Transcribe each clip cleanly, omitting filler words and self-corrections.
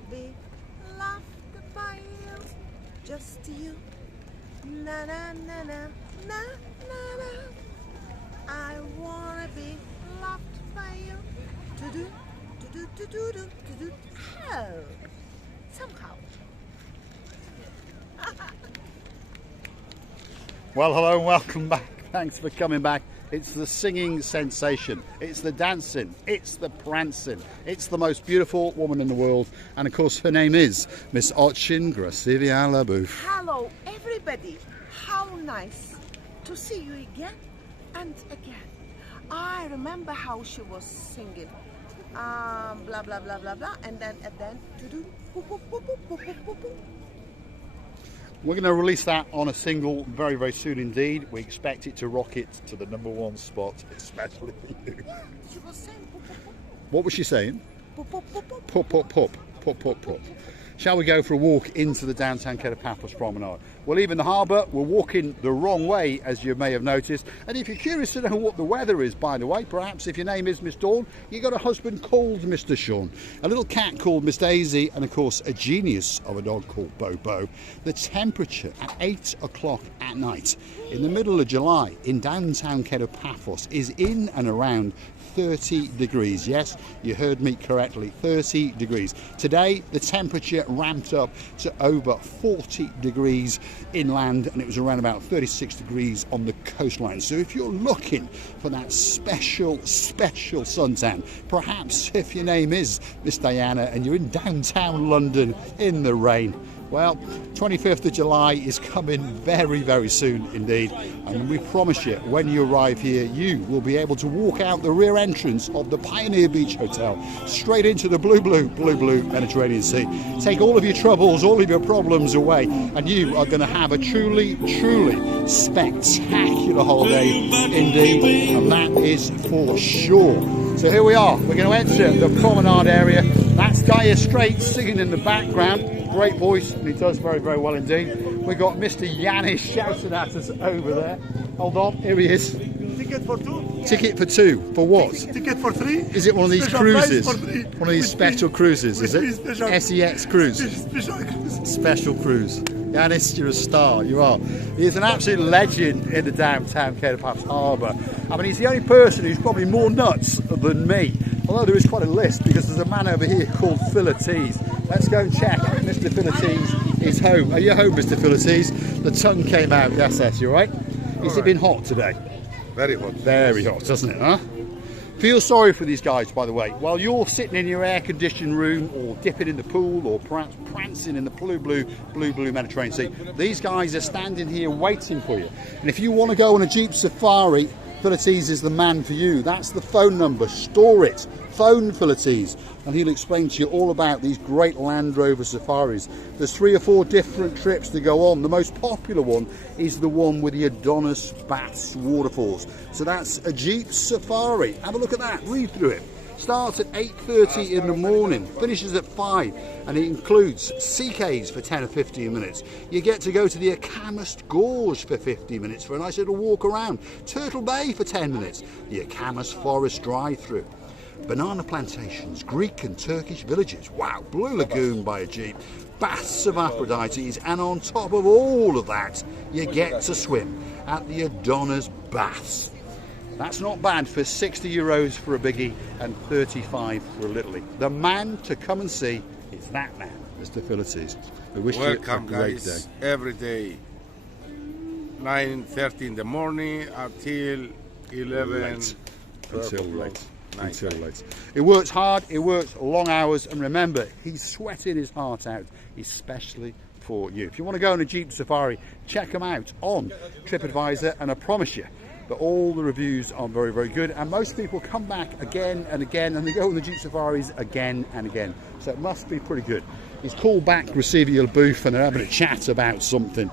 wanna be loved by you, just you. Na na na na na na na. I wanna be loved by you. To do, to do, to do, to do. Oh, somehow. Well, hello and welcome back. Thanks for coming back. It's the singing sensation, it's the dancing, it's the prancing, it's the most beautiful woman in the world, and of course her name is Miss Ochin Gracivia Labouf. Hello everybody, how nice to see you again and again. I remember how she was singing, blah blah blah blah blah, and then to do. We're going to release that on a single very, very soon indeed. We expect it to rocket to the #1 spot, especially for you. She was saying What was she saying? pop, pop, pop, pop. Pop, pop, pop, pop, pop, pop. Shall we go for a walk into the downtown Kato Paphos Promenade? We're leaving the harbour, we're walking the wrong way, as you may have noticed. And if you're curious to know what the weather is, by the way, perhaps if your name is Miss Dawn, you got a husband called Mr. Sean, a little cat called Miss Daisy, and of course a genius of a dog called Bobo. The temperature at 8 o'clock at night in the middle of July in downtown Kato Paphos is in and around 30 degrees. Yes, you heard me correctly, 30 degrees. Today the temperature ramped up to over 40 degrees inland, and it was around about 36 degrees on the coastline. So if you're looking for that special suntan, perhaps if your name is Miss Diana and you're in downtown London in the rain, well, 25th of July is coming very, very soon indeed. And we promise you, when you arrive here, you will be able to walk out the rear entrance of the Pioneer Beach Hotel, straight into the blue Mediterranean Sea. Take all of your troubles, all of your problems away, and you are going to have a truly spectacular holiday indeed. And that is for sure. So here we are. We're going to enter the promenade area. That's Dire Straits singing in the background. Great voice, and he does very, very well indeed. We've got Mr. Yanis shouting at us over there. Hold on, here he is. Ticket for two. Ticket for two. For what? Ticket for three. Is it one of these Special cruises? price for three. One of these special cruises, is it? Special. SEX cruise. Special cruise. Special cruise. Yanis, you're a star, you are. He's an absolute legend in the downtown Kato Paphos harbour. I mean, he's the only person who's probably more nuts than me. Although there is quite a list, because there's a man over here called Philotes. Let's go and check. Mr. Philotes is home. Are you home, Mr. Philotes? The tongue came out. Yes, you're right. Has it been hot today? Very hot. Very hot, doesn't it, huh? Feel sorry for these guys, by the way. While you're sitting in your air-conditioned room, or dipping in the pool, or perhaps prancing in the blue Mediterranean Sea, these guys are standing here waiting for you. And if you want to go on a Jeep safari, Philotes is the man for you. That's the phone number. Store it. Phone Philotes, and he'll explain to you all about these great Land Rover safaris. There's 3 or 4 different trips to go on. The most popular one is the one with the Adonis Baths waterfalls. So that's a Jeep safari. Have a look at that. Read through it. Starts at 8:30 in the morning, finishes at 5, and it includes CKs for 10 or 15 minutes. You get to go to the Akamas Gorge for 50 minutes for a nice little walk around. Turtle Bay for 10 minutes. The Akamas Forest drive-through. Banana plantations, Greek and Turkish villages. Wow, Blue Lagoon by a Jeep. Baths of Aphrodite's, and on top of all of that, you get to swim at the Adonis Baths. That's not bad for €60 for a biggie and 35 for a littlie. The man to come and see is that man, Mr. Philotes. We wish Welcome, you a great guys, day. every day, 9:30 in the morning until 11. Until late. Night. Until late. It works hard, it works long hours, and remember, he's sweating his heart out, especially for you. If you want to go on a Jeep safari, check them out on TripAdvisor, and I promise you that all the reviews are very, very good, and most people come back again and again, and they go on the Jeep safaris again and again. So it must be pretty good. He's called back Gracivia Labouf, and they're having a chat about something.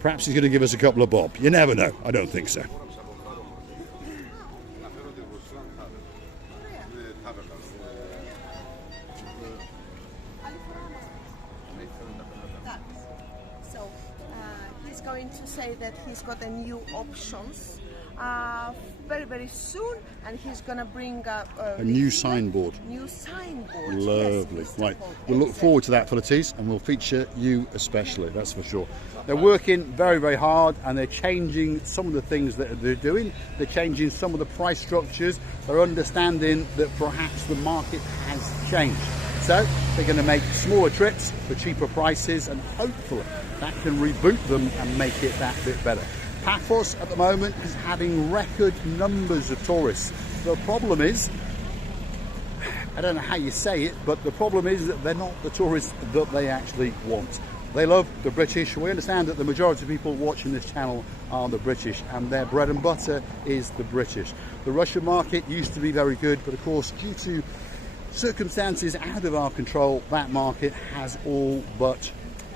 Perhaps he's going to give us a couple of bob. You never know. I don't think so. So he's going to say that he's got a new options very, very soon, and he's gonna bring A new signboard. New signboard. Lovely. Yes, Mr. Right, Paul. we'll look forward to that, Philippines, and we'll feature you especially, that's for sure. They're working very, very hard, and they're changing some of the things that they're doing. They're changing some of the price structures. They're understanding that perhaps the market has changed. So they're going to make smaller trips for cheaper prices, and hopefully that can reboot them and make it that bit better. Paphos at the moment is having record numbers of tourists. The problem is, I don't know how you say it, but the problem is that they're not the tourists that they actually want. They love the British. We understand that the majority of people watching this channel are the British, and their bread and butter is the British. The Russian market used to be very good, but of course, due to circumstances out of our control, that market has all but,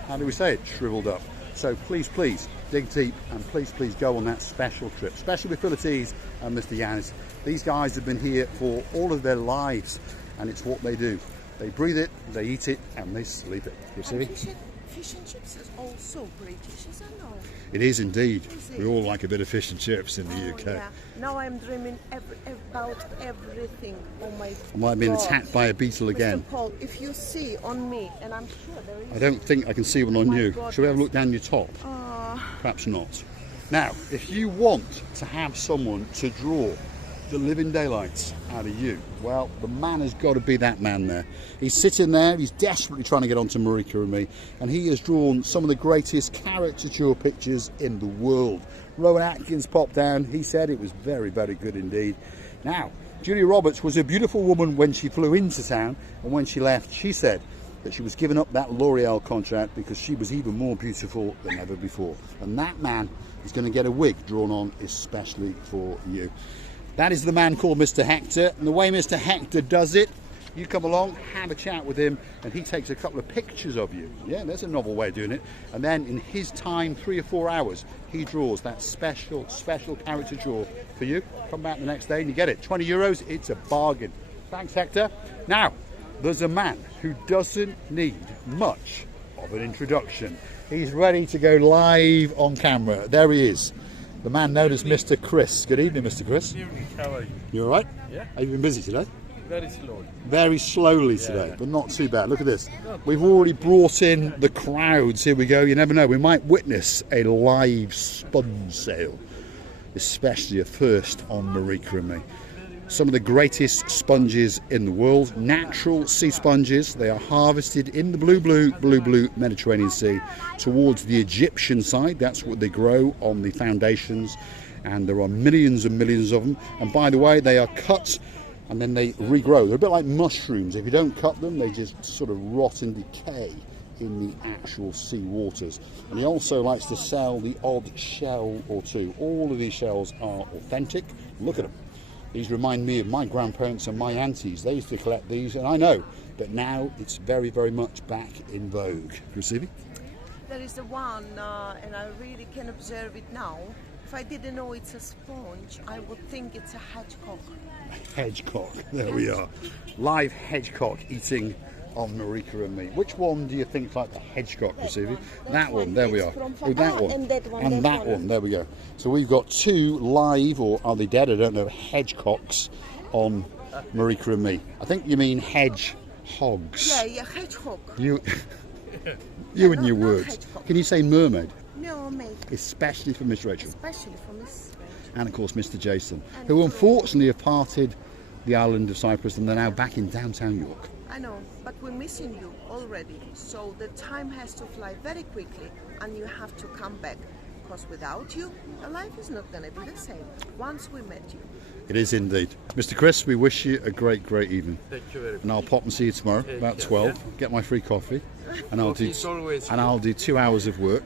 how do we say it, shriveled up. So please, please dig deep, and please, please go on that special trip, especially with Philippines and Mr. Yanis. These guys have been here for all of their lives, and it's what they do. They breathe it, they eat it, and they sleep it. You see? Fish and chips is also British, is it? No. It is indeed. Is it? We all like a bit of fish and chips in the UK. Yeah. Now I'm dreaming about everything. Oh my I might have been God. attacked by a beetle again. Mr. Paul, if you see on me, and I'm sure there is. I don't think I can see one on my you. God, Shall we have a yes. look down your top? Perhaps not. Now, if you want to have someone to draw the living daylights out of you, well, the man has got to be that man there. He's sitting there, he's desperately trying to get onto Marika and me, and he has drawn some of the greatest caricature pictures in the world. Rowan Atkins popped down, he said it was very, very good indeed. Now, Julia Roberts was a beautiful woman when she flew into town, and when she left, she said that she was giving up that L'Oreal contract because she was even more beautiful than ever before. And that man is going to get a wig drawn on especially for you. That is the man called Mr. Hector, and the way Mr. Hector does it, you come along, have a chat with him, and he takes a couple of pictures of you. Yeah, there's a novel way of doing it. And then in his time, 3 or 4 hours, he draws that special caricature for you. Come back the next day and you get it. 20 euros, it's a bargain. Thanks, Hector. Now, there's a man who doesn't need much of an introduction. He's ready to go live on camera. There he is. The man known as Mr. Chris. Good evening, Mr. Chris. Good evening, how are you? You all right? Yeah. Have you been busy today? Very slowly. Very slowly today, but not too bad. Look at this. We've already brought in the crowds. Here we go. You never know. We might witness a live sponge sale, especially a first on Marika and me. Some of the greatest sponges in the world, natural sea sponges. They are harvested in the blue Mediterranean Sea towards the Egyptian side. That's what they grow on the foundations, and there are millions and millions of them. And by the way, they are cut and then they regrow. They're a bit like mushrooms. If you don't cut them, they just sort of rot and decay in the actual sea waters. And he also likes to sell the odd shell or two. All of these shells are authentic. Look at them. These remind me of my grandparents and my aunties. They used to collect these, and I know that now it's very, very much back in vogue. Receiving? There is the one, and I really can observe it now. If I didn't know it's a sponge, I would think it's a hedgecock. Hedgecock. There we are. Live hedgecock eating on Marika and me. Which one do you think like the hedgecock, Receiving? That one. There we are. Oh, that one. And that one. And that one. There we go. So we've got 2 live, or are they dead? I don't know. Hedgecocks on Marika and me. I think you mean hedgehogs. Yeah, hedgehog. You and your not words. hedgehog. Can you say mermaid? No, mate. Especially for Miss Rachel. Especially for Miss Rachel. And of course Mr. Jason, And who for- unfortunately have parted the island of Cyprus, and they're now back in downtown York. I know, but we're missing you already. So the time has to fly very quickly, and you have to come back. Because without you, your life is not going to be the same. Once we met you. It is indeed. Mr. Chris, we wish you a great, great evening. Thank you very much. And I'll pop and see you tomorrow about 12. Get my free coffee, and I'll do Coffee is always good. 2 hours of work,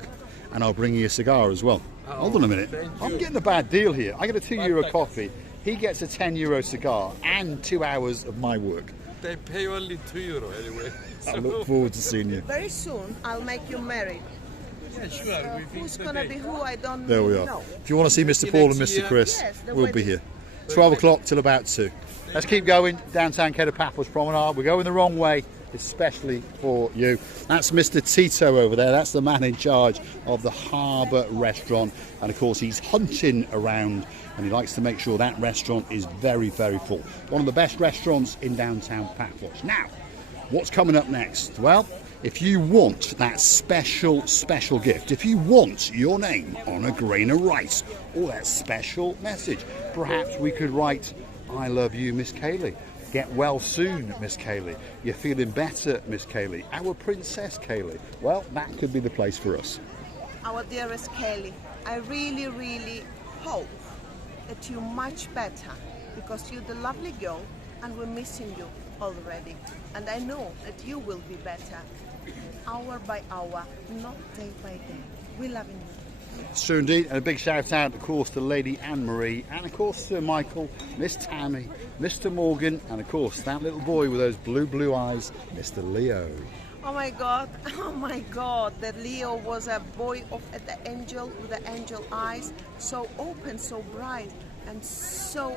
and I'll bring you a cigar as well. Hold on a minute. thank I'm you. getting a bad deal here. I get a €2 coffee. He gets a €10 cigar and 2 hours of my work. They pay only €2 anyway. I look forward to seeing you. Very soon, I'll make you married. Yeah, sure. We Who's fix going to be date. who, I don't There we are. know. If you want to see Mr. Paul and Mr. Chris, Yes, the we'll be wedding. here. 12 o'clock till about 2. Let's keep going downtown Kato Paphos Promenade. We're going the wrong way. especially for you. That's Mr. Tito over there. That's the man in charge of the Harbour restaurant. And of course, he's hunting around and he likes to make sure that restaurant is very, very full. One of the best restaurants in downtown Paphos. Now, what's coming up next? Well, if you want that special gift, if you want your name on a grain of rice or that special message, perhaps we could write, I love you, Miss Kaylee. Get well soon, Miss Kaylee. You're feeling better, Miss Kaylee. Our Princess Kaylee. Well, that could be the place for us. Our dearest Kaylee, I really, really hope that you're much better, because you're the lovely girl and we're missing you already. And I know that you will be better hour by hour, not day by day. We're loving you. It's true indeed, and a big shout out, of course, to Lady Anne-Marie, and of course Sir Michael, Miss Tammy, Mr. Morgan, and of course that little boy with those blue eyes, Mr. Leo. Oh my God, that Leo was a boy of the angel with the angel eyes, so open, so bright, and so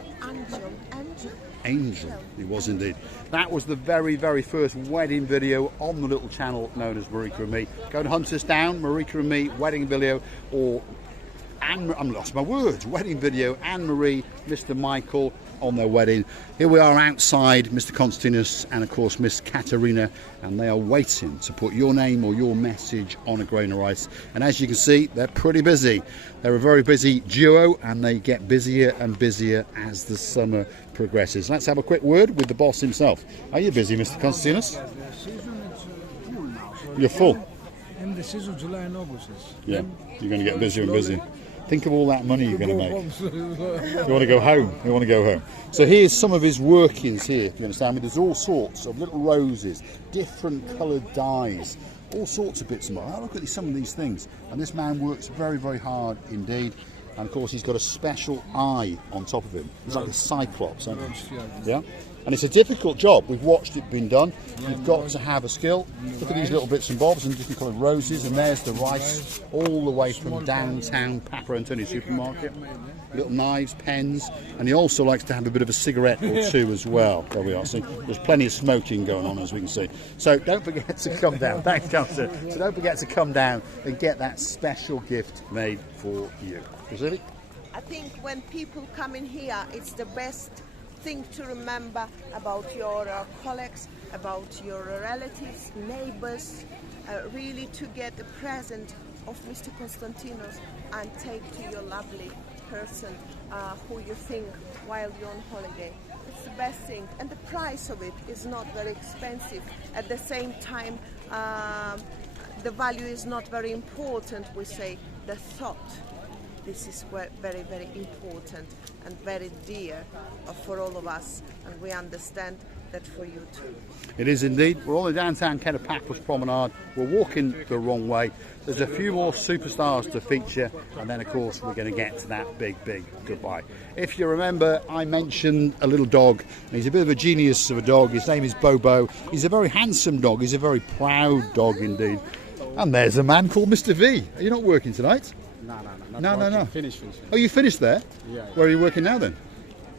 angel. He was indeed. That was the very, very first wedding video on the little channel known as Marika and Me. Go and hunt us down, Marika and Me wedding video, or I'm lost my words, wedding video, Anne-Marie, Mr. Michael on their wedding. Here we are outside, Mr. Constantinos and of course Miss Katerina, and they are waiting to put your name or your message on a grain of rice. And as you can see, they're pretty busy. They're a very busy duo, and they get busier and busier as the summer progresses. Let's have a quick word with the boss himself. Are you busy, Mr. Constantinos? The season is full now. So You're full? In the season, July and August. Yeah, you're going to get busier and busier. Think of all that money you're going to make. You want to go home. You want to go home. So here's some of his workings here, if you understand me. There's all sorts of little roses, different coloured dyes, all sorts of bits and bobs. Look at some of these things. And this man works very, very hard indeed. And of course, he's got a special eye on top of him. It's like a cyclops, isn't it? Yeah. And it's a difficult job. We've watched it being done. You've got to have a skill. Look at these little bits and bobs and different coloured roses, and there's the rice all the way from downtown Papa Antonio supermarket. Little knives, pens, and he also likes to have a bit of a cigarette or two as well. There we are. See, there's plenty of smoking going on, as we can see. So don't forget to come down. Thanks, Councillor. So don't forget to come down and get that special gift made for you. Really? I think when people come in here, it's the best thing to remember about your colleagues, about your relatives, neighbors, really to get a present of Mr. Constantinos and take to your lovely person who you think while you're on holiday. It's the best thing, and the price of it is not very expensive. At the same time, the value is not very important. We say the thought. This is very, very important and very dear for all of us, and we understand that for you too. It is indeed. We're on the downtown Kato Paphos Promenade. We're walking the wrong way. There's a few more superstars to feature, and then of course we're going to get to that big goodbye. If you remember, I mentioned a little dog, and he's a bit of a genius of a dog. His name is Bobo. He's a very handsome dog. He's a very proud dog indeed. And there's a man called Mr. V. Are you not working tonight? No. Finish. Oh, you finished there? Yeah. Where are you working now then?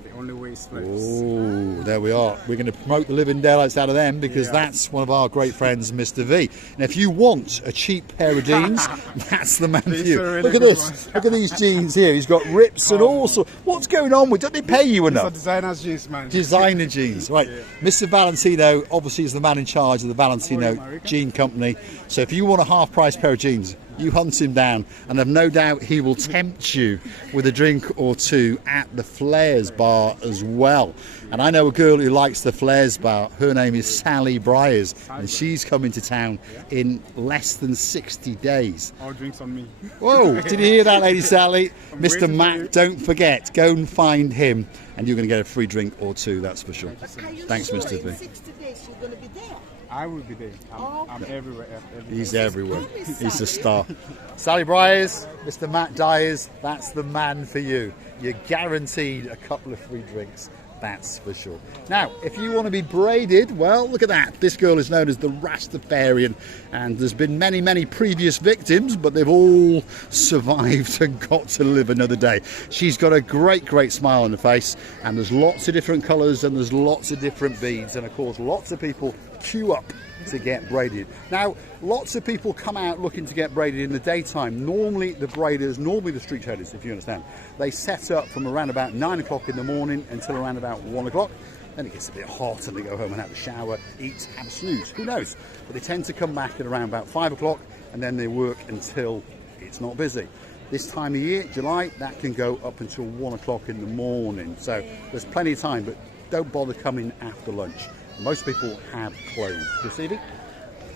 The only way is first. Oh, there we are. We're going to promote the living daylights out of them, because that's one of our great friends, Mr. V. And if you want a cheap pair of jeans, that's the man for you. Really Look at this. Look at these jeans here. He's got rips and all sorts. What's going on with? Don't they pay you enough? Designer jeans, man. Designer jeans, right? Yeah. Mr. Valentino obviously is the man in charge of the Valentino Jean Company. So if you want a half-price pair of jeans, you hunt him down, and I've no doubt he will tempt you with a drink or two at the Flares Bar as well. And I know a girl who likes the Flares Bar. Her name is Sally Briers, and she's coming to town in less than 60 days. All drinks on me. Whoa, did you hear that, Lady Sally? Mr. Matt, don't forget, go and find him, and you're going to get a free drink or two, that's for sure. Thanks, Mr. V. In 60 days you're going to be there. I will be there. I'm everywhere. He's everywhere. He's a star. Sally Briers, Mr. Matt Dyers, that's the man for you. You're guaranteed a couple of free drinks, that's for sure. Now, if you want to be braided, well, look at that. This girl is known as the Rastafarian, and there's been many previous victims, but they've all survived and got to live another day. She's got a great smile on her face, and there's lots of different colours, and there's lots of different beads, and of course lots of people queue up to get braided. Now, lots of people come out looking to get braided in the daytime. Normally the braiders, normally the street traders, if you understand, they set up from around about 9 o'clock in the morning until around about 1 o'clock. Then it gets a bit hot and they go home and have a shower, eat, have a snooze, who knows. But they tend to come back at around about 5 o'clock and then they work until it's not busy. This time of year, July, that can go up until 1 o'clock in the morning. So there's plenty of time, but don't bother coming after lunch. Most people have closed. Do you see it?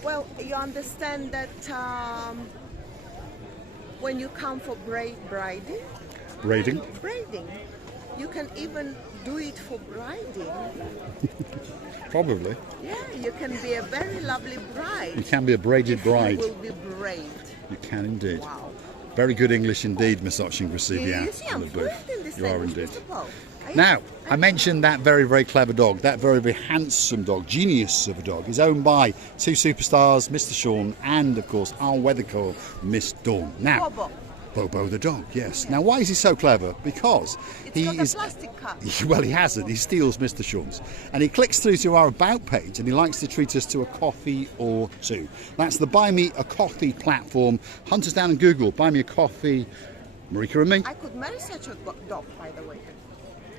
Well, you understand that when you come for braiding, Braiding? you can even do it for briding. Probably. Yeah, you can be a very lovely bride. You can be a braided bride. You will be braid. You can indeed. Wow. Very good English indeed, Miss Otchin You see, I'm fluent in this You are language, indeed. Mr. Paul. Now, I mentioned that very, very clever dog, that very, very handsome dog, genius of a dog, is owned by two superstars, Mr. Sean and, of course, our weather girl, Miss Dawn. Now, Bobo the dog, yes. Now, why is he so clever? Because he is... a plastic cup. Well, he hasn't. He steals Mr. Sean's. And he clicks through to our About page and he likes to treat us to a coffee or two. That's the Buy Me a Coffee platform. Hunt us down on Google. Buy Me a Coffee, Marika and me. I could marry such a dog, by the way.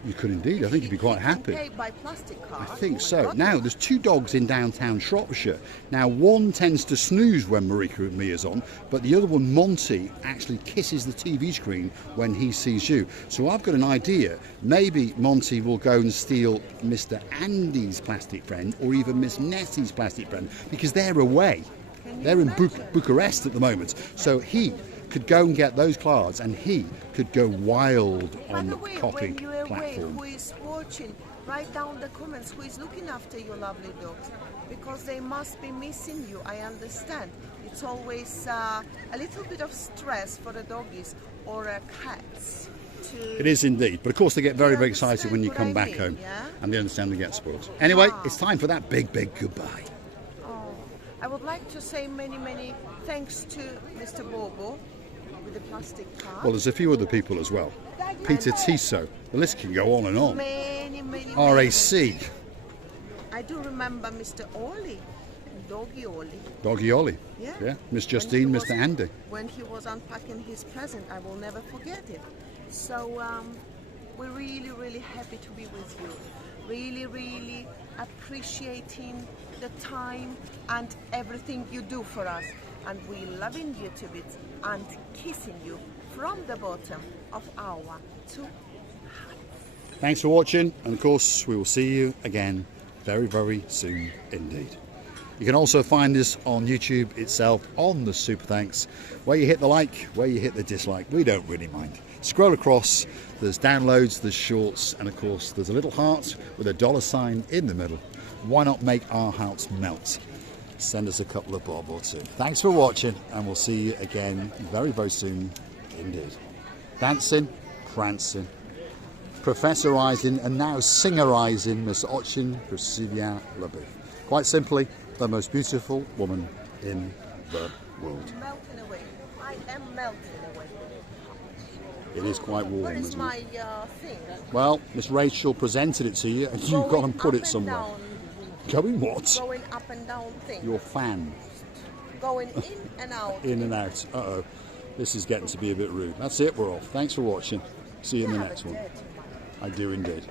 You could indeed. I think you'd be quite happy. Pay by plastic card. I think Oh my so. God. Now, there's two dogs in downtown Shropshire. Now, one tends to snooze when Marika and me is on, but the other one, Monty, actually kisses the TV screen when he sees you. So I've got an idea. Maybe Monty will go and steal Mr. Andy's plastic friend or even Miss Nessie's plastic friend because they're away. They're in Bucharest at the moment. So he could go and get those cards and he could go wild on the coffee when you're away, platform. who is watching, write down the comments who is looking after your lovely dogs, because they must be missing you. I understand. It's always a little bit of stress for the doggies or cats. It is indeed, but of course they get very, very understand excited when you what come I back mean, home, yeah? and they understand they get spoiled. Anyway, it's time for that big, big goodbye. Oh, I would like to say many, many thanks to Mr. Bobo with the plastic card. Well, there's a few other people as well. Peter Tiso, the list can go on and on. Many, many, RAC, I do remember Mr. Ollie, Doggy Ollie. Doggy Ollie, Yeah. Miss When Justine, he was- Mr. Andy. When he was unpacking his present, I will never forget it. So we're really, really happy to be with you. Really, really appreciating the time and everything you do for us. And we loving you to bits and kissing you from the bottom of our two. Thanks for watching, and of course we will see you again very, very soon indeed. You can also find us on YouTube itself on the Super Thanks, where you hit the like, where you hit the dislike. We don't really mind. Scroll across, there's downloads, there's shorts, and of course there's a little heart with a $sign in the middle. Why not make our hearts melt? Send us a couple of bob or two. Thanks for watching, and we'll see you again very, very soon indeed. Dancing, prancing, professorising, and now singerising Miss Otchin Krasivya Labif. Quite simply, the most beautiful woman in the world. Melting away. I am melting away. It is quite warm, Where is isn't my it? thing? Well, Miss Rachel presented it to you, and you've got to put it somewhere. Going what? Going up and down thing. Your fan. Going in and out. In and out. Uh-oh. This is getting to be a bit rude. That's it, we're off. Thanks for watching. See you in the next one. I do indeed.